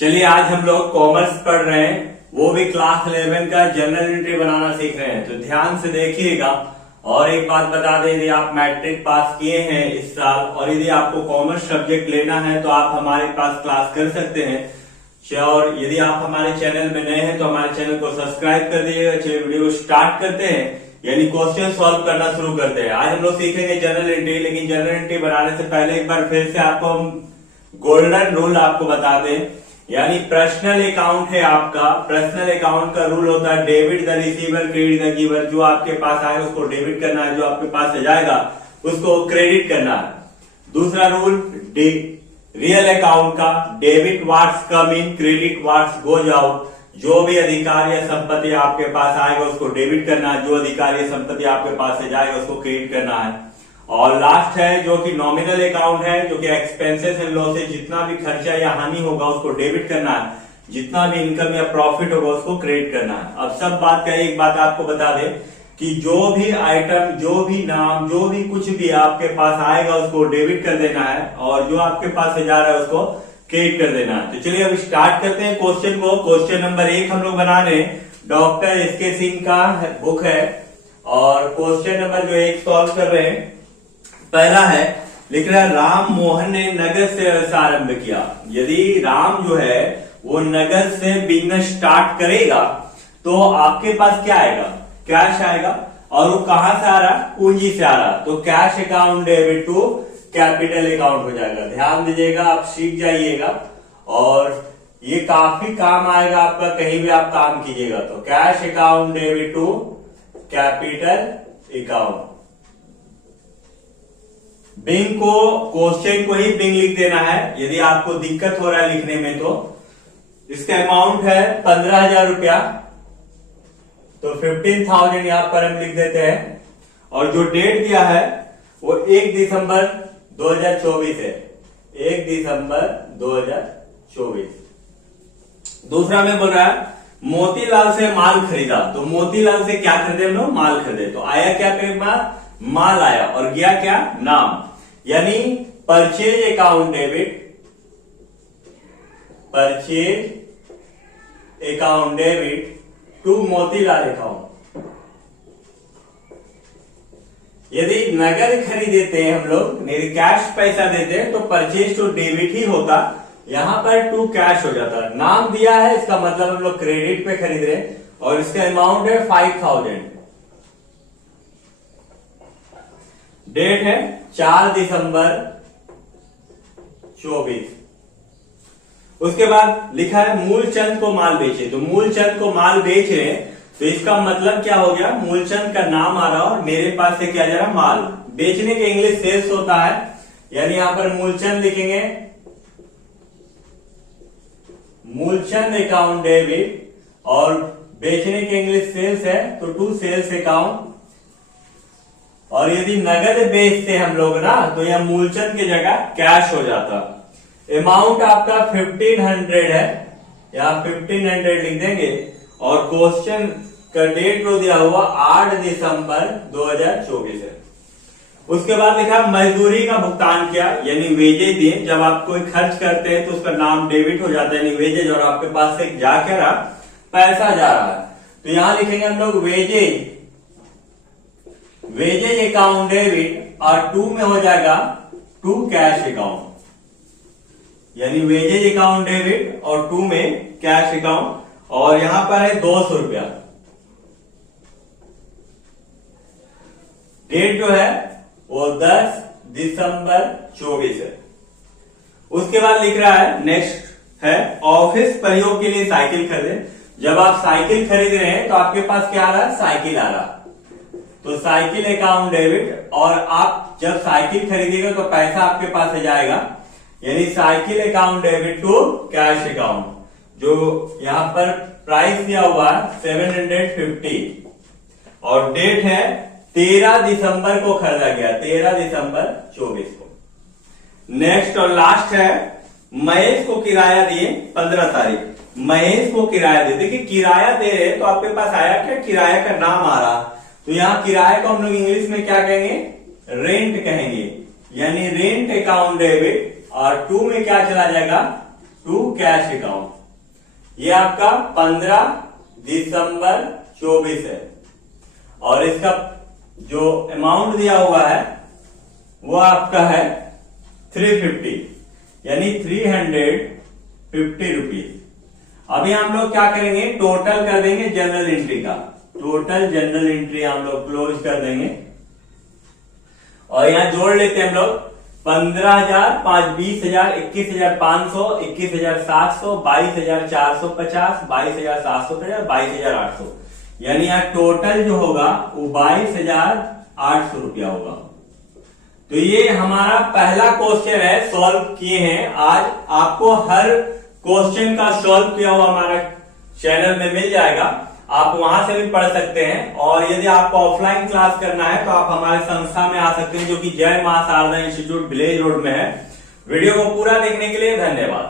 चलिए आज हम लोग कॉमर्स पढ़ रहे हैं, वो भी क्लास 11 का जनरल एंट्री बनाना सीख रहे हैं। तो ध्यान से देखिएगा। और एक बात बता दें, यदि आप मैट्रिक पास किए हैं इस साल और यदि आपको कॉमर्स सब्जेक्ट लेना है तो आप हमारे पास क्लास कर सकते हैं। और यदि आप हमारे चैनल में नए हैं तो हमारे चैनल को सब्सक्राइब कर दीजिएगा। चलिए वीडियो स्टार्ट करते हैं, यानी क्वेश्चन सॉल्व करना शुरू करते हैं। आज हम लोग सीखेंगे जनरल एंट्री, लेकिन जनरल एंट्री बनाने से पहले एक बार फिर से आपको हम गोल्डन रूल आपको बता दें। यानी पर्सनल अकाउंट है आपका, पर्सनल अकाउंट का रूल होता है debit the receiver credit the giver. जो आपके पास आएगा उसको डेबिट करना है, जो आपके पास से जाएगा उसको क्रेडिट करना है। दूसरा रूल रियल अकाउंट का, debit what's come in credit what's goes out. जो भी अधिकार या संपत्ति आपके पास आएगा उसको डेबिट करना है, जो अधिकार या संपत्ति आपके पास से जाएगा उसको क्रेडिट करना है। और लास्ट है जो कि नॉमिनल अकाउंट है, जो कि एक्सपेंसेस एंड लॉसेस, जितना भी खर्चा या हानि होगा उसको डेबिट करना है, जितना भी इनकम या प्रॉफिट होगा उसको क्रेडिट करना है। अब सब बात का एक बात आपको बता दें कि जो भी आइटम, जो भी नाम, जो भी कुछ भी आपके पास आएगा उसको डेबिट कर देना है और जो आपके पास से जा रहा है उसको क्रेडिट कर देना है। तो चलिए अब स्टार्ट करते हैं क्वेश्चन को। क्वेश्चन नंबर 1 हम लोग बना रहे हैं, डॉक्टर एसके सिंह का बुक है। और क्वेश्चन नंबर जो 1 सॉल्व कर रहे हैं, पहला है, लिख रहा है राम मोहन ने नगद से व्यवसाय आरंभ किया। यदि राम जो है वो नगद से बिजनेस स्टार्ट करेगा तो आपके पास क्या आएगा? कैश आएगा। और वो कहां से आ रहा? पूंजी से आ रहा। तो cash account debit to capital account हो जाएगा। ध्यान दीजिएगा, आप सीख जाइएगा और ये काफी काम आएगा आपका, कहीं भी आप काम कीजिएगा तो। Cash account debit to capital account. बिंग को, क्वेश्चन को ही बिंग लिख देना है यदि आपको दिक्कत हो रहा है लिखने में। तो इसका अमाउंट है 15,000 रुपया, तो 15,000 यहां पर हम लिख देते हैं। और जो डेट दिया है वो 1 दिसंबर 2024 है, 1 दिसंबर 2024। दूसरा में बोल रहा है मोतीलाल से माल खरीदा। तो मोतीलाल से क्या खरीदे हम लोग? माल खरीदे। तो आया क्या मेरे पास? माल आया और गया क्या? नाम। यानी purchase account debit, purchase account debit to Motilal account. यदि नगद खरीदेते हैं हम लोग, यदि कैश पैसा देते हैं तो परचेज टू डेबिट ही होता, यहां पर टू कैश हो जाता। नाम दिया है, इसका मतलब हम लोग क्रेडिट पे खरीद रहे हैं और इसका अमाउंट है 5,000। डेट है 4 दिसंबर 24। उसके बाद लिखा है मूलचंद को माल बेचे। तो मूलचंद को माल बेच रहे हैं तो इसका मतलब क्या हो गया? मूलचंद का नाम आ रहा और मेरे पास से क्या जा रहा? माल। बेचने के इंग्लिश सेल्स होता है, यानी यहां पर मूलचंद लिखेंगे, मूलचंद अकाउंट डेबिट, और बेचने के इंग्लिश सेल्स है तो टू सेल्स अकाउंट। और यदि नगद बेचते हम लोग ना तो यह मूलचंद की जगह कैश हो जाता। अमाउंट आपका 1500 है, यहां 1500 लिख देंगे। और क्वेश्चन का डेट जो दिया हुआ 8 दिसंबर 2024 है। उसके बाद लिखा मजदूरी का भुगतान किया, यानी वेजेज दिए। जब आप कोई खर्च करते हैं तो उसका नाम डेबिट हो जाता है, यानी वेजेज, और आपके पास से जा क्या रहा? पैसा जा रहा है। तो यहां लिखेंगे हम लोग वेजेज, वेजेज अकाउंट डेबिट, और टू में हो जाएगा टू कैश अकाउंट, यानी वेजेज अकाउंट डेबिट और टू में कैश अकाउंट। और यहां पर है 200 रुपया। डेट जो है वो 10 दिसंबर 24 है। उसके बाद लिख रहा है, नेक्स्ट है ऑफिस प्रयोग के लिए साइकिल खरीदे। जब आप साइकिल खरीद रहे हैं तो आपके पास क्या आ रहा है? साइकिल आ रहा। तो साइकिल अकाउंट डेबिट, और आप जब साइकिल खरीदेगा तो पैसा आपके पास से जाएगा, यानी cycle account debit to cash account. जो यहां पर प्राइस दिया हुआ है 750 और डेट है 13 दिसंबर को खरीदा गया, 13 दिसंबर 24 को। नेक्स्ट और लास्ट है महेश को किराया दिए 15 तारीख। महेश को किराया दे, देखिए किराया दे रहे तो आपके पास आया क्या? किराया का नाम आ रहा। तो यहाँ किराए को हम लोग इंग्लिश में क्या कहेंगे? रेंट कहेंगे, यानी रेंट अकाउंट डेबिट। और टू में क्या चला जाएगा? To cash account. ये आपका 15 दिसंबर 24 है और इसका जो अमाउंट दिया हुआ है वो आपका है 350 यानी 350 रुपीज। अभी हम लोग क्या करेंगे, टोटल कर देंगे जनरल एंट्री का। टोटल जनरल एंट्री हम लोग क्लोज कर देंगे और यहां जोड़ लेते हैं हम लोग 15,000, 20,000, 21,500, 21,700, 22,450, 22,750, 22,800, यानी यहाँ टोटल जो होगा वो 22,800 रुपया होगा। तो ये हमारा पहला क्वेश्चन है, सॉल्व किए हैं। आज आपको हर क्वेश्चन का सॉल्व किया हुआ हमारा चैनल में मिल जाएगा, आप वहां से भी पढ़ सकते हैं। और यदि आपको ऑफलाइन क्लास करना है तो आप हमारे संस्था में आ सकते हैं, जो कि जय मां शारदा इंस्टीट्यूट विलेज रोड में है। वीडियो को पूरा देखने के लिए धन्यवाद।